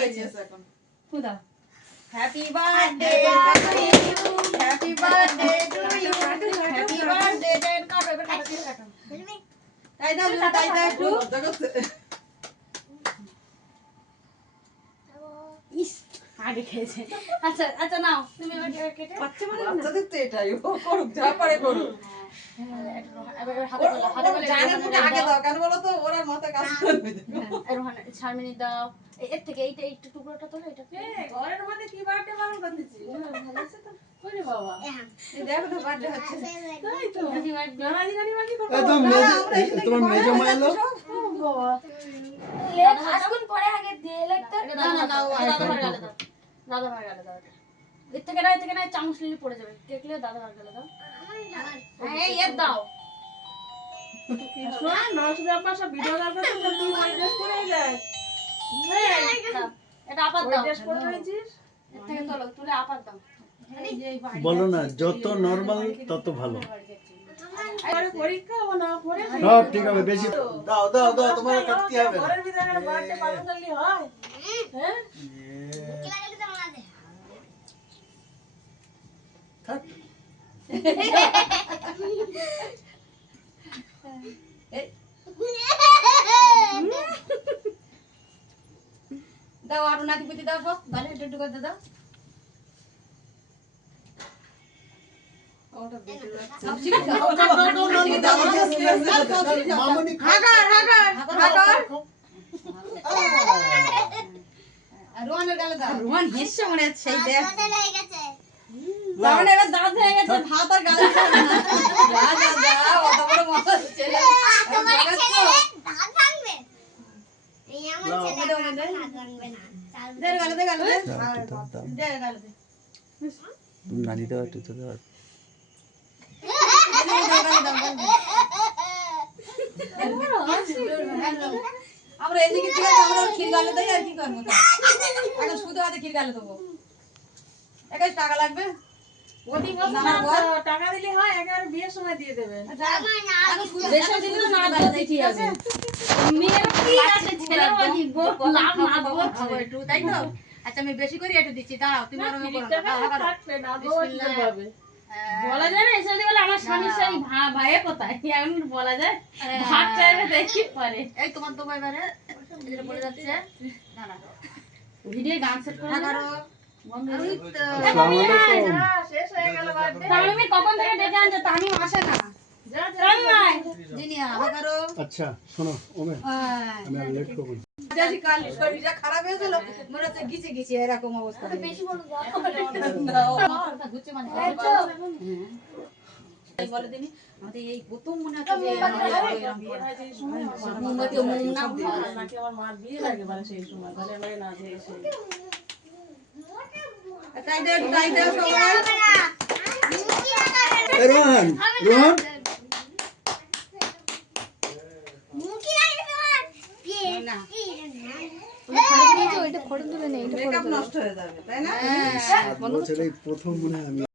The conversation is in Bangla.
গেছে এখন খুদা happy birthday happy birthday to you happy birthday দেন কাটো এবার কাটো তাই দাও তাই দাও একটু ইস আগে খেয়েছে আচ্ছা আচ্ছা নাও তুমি এবার কেটে বাচ্চাদের তো এটাই ও করুক যা পারে করুক আগে দাও কেন বলো তো ওরা মাথায় কাজ করবে রোহান ছাড়মিনি দাও এর থেকে এইটা একটু টুকরোটা তোলো এটা ঘরের মধ্যে কি বার্থডে পালন করতেছি ভালো আছে তো ওরে বাবা দেখো তো বার্থডে হচ্ছে তাই তো গাড়ি গাড়ি মাগি করব তোমার মেজো মা এলো বাবা লে আসুন পরে আগে দিয়ে লাগতো না না দাও দাদা ভাই গালে দাও দাদা ভাই গালে দাও এর থেকে না চামচ নিলে পড়ে যাবে কেক লিয়ে দাদা ভাই গালে দাও এই এর দাও শোন নরসিংহ আপা সব ভিডিও করতে তো তুই মাইনাস করে যায় এটা আপাত দাও ড্রেস করে রয়েছিস এর থেকে তোলো তুলে আপাত দাও বলো না যত নরমাল তত ভালো আরে পরীক্ষা ও না পড়ে সব ঠিক হবে বেশি দাও দাও দাও তোমার কাটতে হবে ঘরের ভিতরে বার্থডে পালন করলি হয় হ্যাঁ থাক দাও আর নাতিপুতি দাও সব গালে একটু করে দাও ওটা বেশি মামনি হাগার রোহানের গালে দাও রোহান হেসে মনে হচ্ছে সেই দেখ তাহলে এবার দাঁত হয়ে গেছে ভাত আর গালে যা অত বড় মতো ছেলে তোমার ছেলে দাঁত ভাঙবে এই আমার ছেলে দাঁত ভাঙবে না দে গালে দে গালে দে গালে দে নানি দাও একটু তো দাও আমরা এদিকে থেকে আমরা ক্ষীর গালে দেই আর কি করব এখন শুধু হাতে ক্ষীর গালে দেবো একাই টাকা লাগবে প্রতি বছর টাকা দিলে হয় একেবারে বিয়ের সময় দিয়ে দেবেন বেশি দিলে তো না দিলে ঠিক আছে মেয়ের কি আছে ছেলে বাকি লাভ না দেবো খাবো একটু তাই তো আচ্ছা আমি বেশি করে একটু দিচ্ছি দাঁড়াও তুমি আর করো থাকবে না দিতে হবে বলা যায় না এসে বলে আমার স্বামীর সেই ভাইয়ে কোথায় এখন বলা যায় ভাত চাইবে দেখি পরে এই তোমার তো এবারে যেটা বলে যাচ্ছে না না ভিডিও গান সেট করে করো শেষ হয়ে গেল বার্থডে আমি কখন থেকে ডেকে আনছে তামিম আসে না জিনিয়া হাগারো আচ্ছা শোনো ওমে আমি আর লেট করব না যদি কাল শরীরটা খারাপ হয়ে গেল মনে হচ্ছে গিচে এরকম অবস্থা বেশি বলো গুচ্ছে মানে বলে দিনি আমাদের এই প্রথম মনে হচ্ছে যে মোমবাতি মোম না নাকি আমার মার বিয়ে লাগে মানে সেই সময় ঘরে মানে না যে এসে তাই দে সবাই রোহন রোহন মেকআপ নষ্ট হয়ে যাবে তাই না বছরের প্রথম মনে হয় আমি